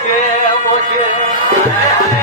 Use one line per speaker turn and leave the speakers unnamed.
છે ઓ છે